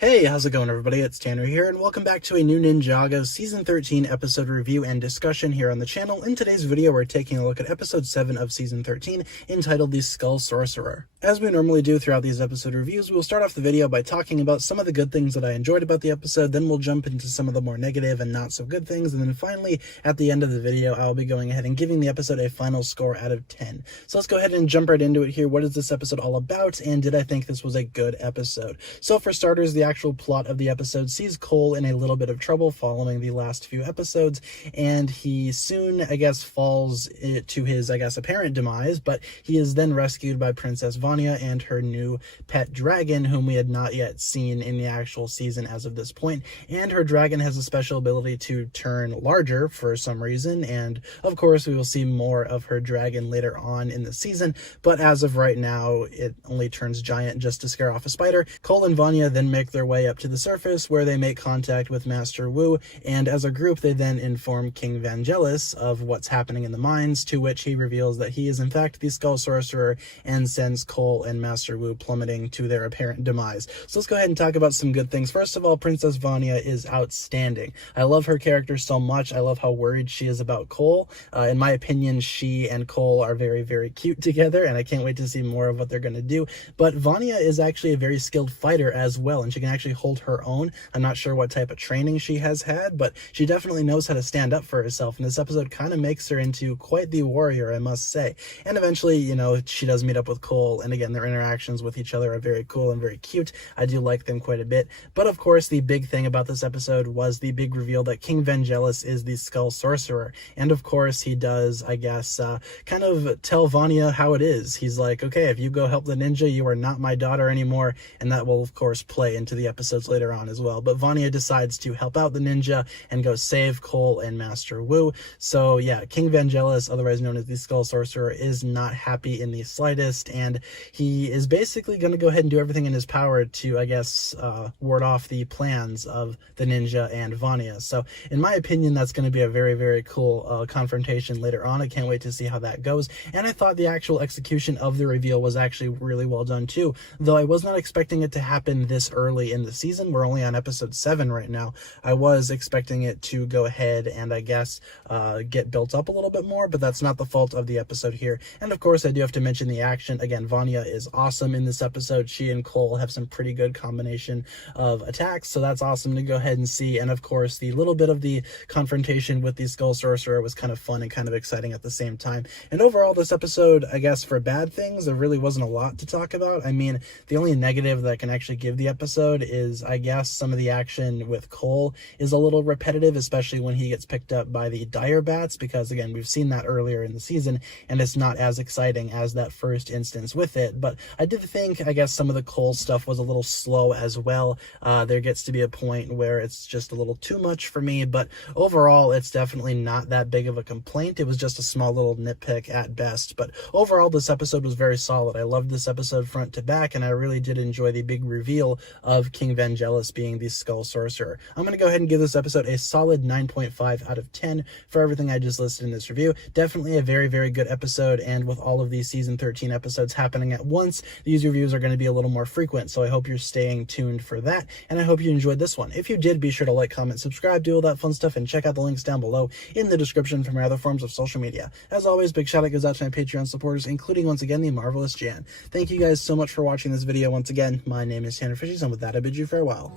Hey, how's it going everybody? It's Tanner here, and welcome back to a new Ninjago Season 13 episode review and discussion here on the channel. In today's video, we're taking a look at episode 7 of Season 13, entitled The Skull Sorcerer. As we normally do throughout these episode reviews, we'll start off the video by talking about some of the good things that I enjoyed about the episode, then we'll jump into some of the more negative and not so good things, and then finally, at the end of the video, I'll be going ahead and giving the episode a final score out of 10. So let's go ahead and jump right into it here. What is this episode all about, and did I think this was a good episode? So for starters, the actual plot of the episode sees Cole in a little bit of trouble following the last few episodes, and he soon, I guess, falls to his, apparent demise, but he is then rescued by Princess Vanya and her new pet dragon, whom we had not yet seen in the actual season as of this point, and her dragon has a special ability to turn larger for some reason, and of course we will see more of her dragon later on in the season, but as of right now, it only turns giant just to scare off a spider. Cole and Vanya then make their way up to the surface where they make contact with Master Wu, and as a group they then inform King Vangelis of what's happening in the mines, to which he reveals that he is in fact the Skull Sorcerer and sends Cole and Master Wu plummeting to their apparent demise. So let's go ahead and talk about some good things. First of all, Princess Vanya is outstanding. I love her character so much. I love how worried she is about Cole. In my opinion, she and Cole are very, very cute together, and I can't wait to see more of what they're going to do. But Vanya is actually a very skilled fighter as well, and she can actually hold her own. I'm not sure what type of training she has had, but she definitely knows how to stand up for herself, and this episode kind of makes her into quite the warrior, I must say. And eventually, you know, she does meet up with Cole, and again, their interactions with each other are very cool and very cute. I do like them quite a bit. But of course, the big thing about this episode was the big reveal that King Vangelis is the Skull Sorcerer. And of course, he does, kind of tell Vanya how it is. He's like, okay, if you go help the ninja, you are not my daughter anymore, and that will of course play into the episodes later on as well. But Vanya decides to help out the ninja and go save Cole and Master Wu. So yeah, King Vangelis, otherwise known as the Skull Sorcerer, is not happy in the slightest, and he is basically going to go ahead and do everything in his power to, ward off the plans of the ninja and Vanya. So in my opinion, that's going to be a very, very cool confrontation later on. I can't wait to see how that goes. And I thought the actual execution of the reveal was actually really well done too, though I was not expecting it to happen this early in the season. We're only on episode 7 right now. I was expecting it to go ahead and get built up a little bit more, but that's not the fault of the episode here. And of course, I do have to mention the action. Again, Vanya is awesome in this episode. She and Cole have some pretty good combination of attacks, so that's awesome to go ahead and see. And of course, the little bit of the confrontation with the Skull Sorcerer was kind of fun and kind of exciting at the same time. And overall, this episode, I guess for bad things, there really wasn't a lot to talk about. I mean, the only negative that I can actually give the episode is, I guess, some of the action with Cole is a little repetitive, especially when he gets picked up by the dire bats, because again, we've seen that earlier in the season, and it's not as exciting as that first instance with it. But I did think, I guess, some of the Cole stuff was a little slow as well. There gets to be a point where it's just a little too much for me, but overall, it's definitely not that big of a complaint. It was just a small little nitpick at best, but overall, this episode was very solid. I loved this episode front to back, and I really did enjoy the big reveal of King Vangelis being the Skull Sorcerer. I'm going to go ahead and give this episode a solid 9.5 out of 10 for everything I just listed in this review. Definitely a very, very good episode, and with all of these Season 13 episodes happening at once, these reviews are going to be a little more frequent, so I hope you're staying tuned for that, and I hope you enjoyed this one. If you did, be sure to like, comment, subscribe, do all that fun stuff, and check out the links down below in the description for my other forms of social media. As always, big shout out goes out to my Patreon supporters, including once again the marvelous Jan. Thank you guys so much for watching this video once again. My name is TannerFishies, and with that I bid you farewell.